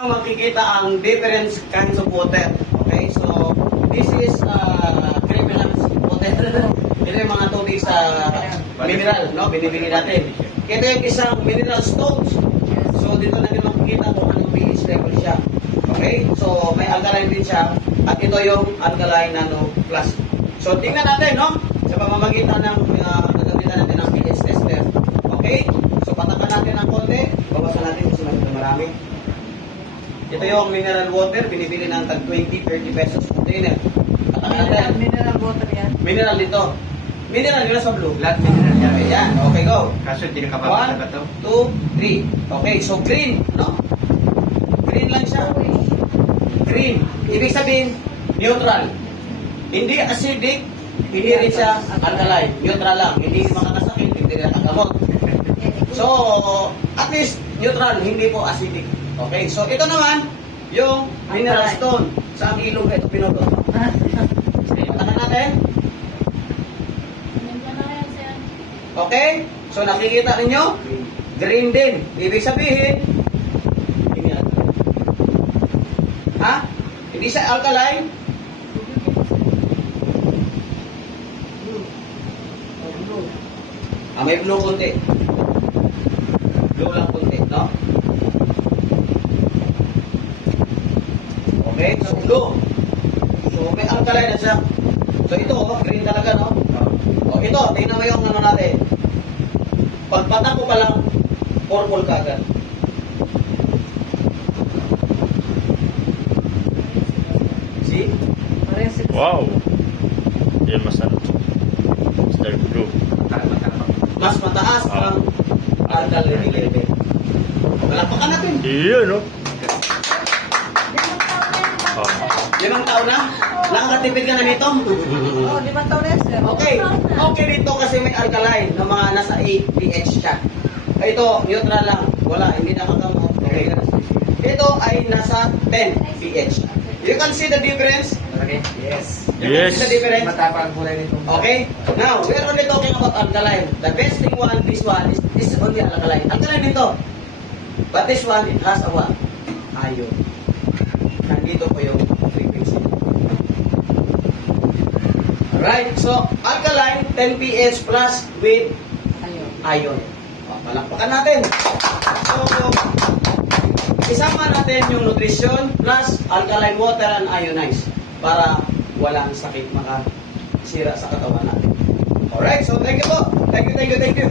Makikita ang different kinds of water. Okay, so this is criminal water. Ito yung mga tubig sa mineral, no? Binibili natin. Ito yung isang mineral stones. So dito natin makikita kung anong pH level siya. Okay, so may alkaline din siya. At ito yung alkaline nano plus. So tingnan natin, no? Sa pamamagitan ng gagamitan natin ng pH tester. Okay, so patakan natin ng konti. Bawasan natin kasi marami. Ito yung mineral water, binibili ng tag 20, 30 pesos container. Mineral water yan. Mineral dito. Mineral nila sa blue. Lahat mineral yan. Okay, yan. Okay, go. Kaso hindi nakapapasa ba ito? 1, 2, 3. Okay, so green, no? Green lang siya. Green. Ibig sabihin, neutral. Hindi acidic, hindi rin siya alkaline. Neutral lang. Hindi makakasakit, hindi rin nakagamot. So, at least, neutral, hindi po acidic. Okay, so ito naman, yung mineral stone. Sa ilog ito pinuto. Patakan natin. Okay, so nakikita ninyo, green din. Ibig sabihin, hindi alkaline. Ha? Hindi siya alkaline. May blue konti. Blue lang konti, no? Okay, so blue. So may alkaline na siya. So ito, green talaga, no? O ito, tingnan mo yung ano natin. Pagpatak ko pa lang, purple ka agad. See? Wow! Yan mas ano. Star blue. Mas mataas ang alkaline level. Palakpakan natin. Iyon, no? Yun ang tao na? Nakakatipid ka na nito? Oo, 5 taon na yan, sir. Okay. Okay dito kasi may alkaline na mga nasa 8 pH siya. Ito, neutral lang. Wala, hindi nakagamot. Okay. Ito ay nasa 10 pH. You can see the difference? Okay. Yes. Yes. See the difference? Matapa ang kulay nito. Okay. Now, we are only talking about alkaline. The best thing one, this one, is only alkaline. Alkaline ito. But this one, it has a what? Ion. Nandito po yung frequency. Right. So, alkaline, 10 pH plus with ion. Palakpakan natin. So, isama natin yung nutrition plus alkaline water and ionize para walang sakit makasira sa katawan natin. Alright, so thank you po. Thank you.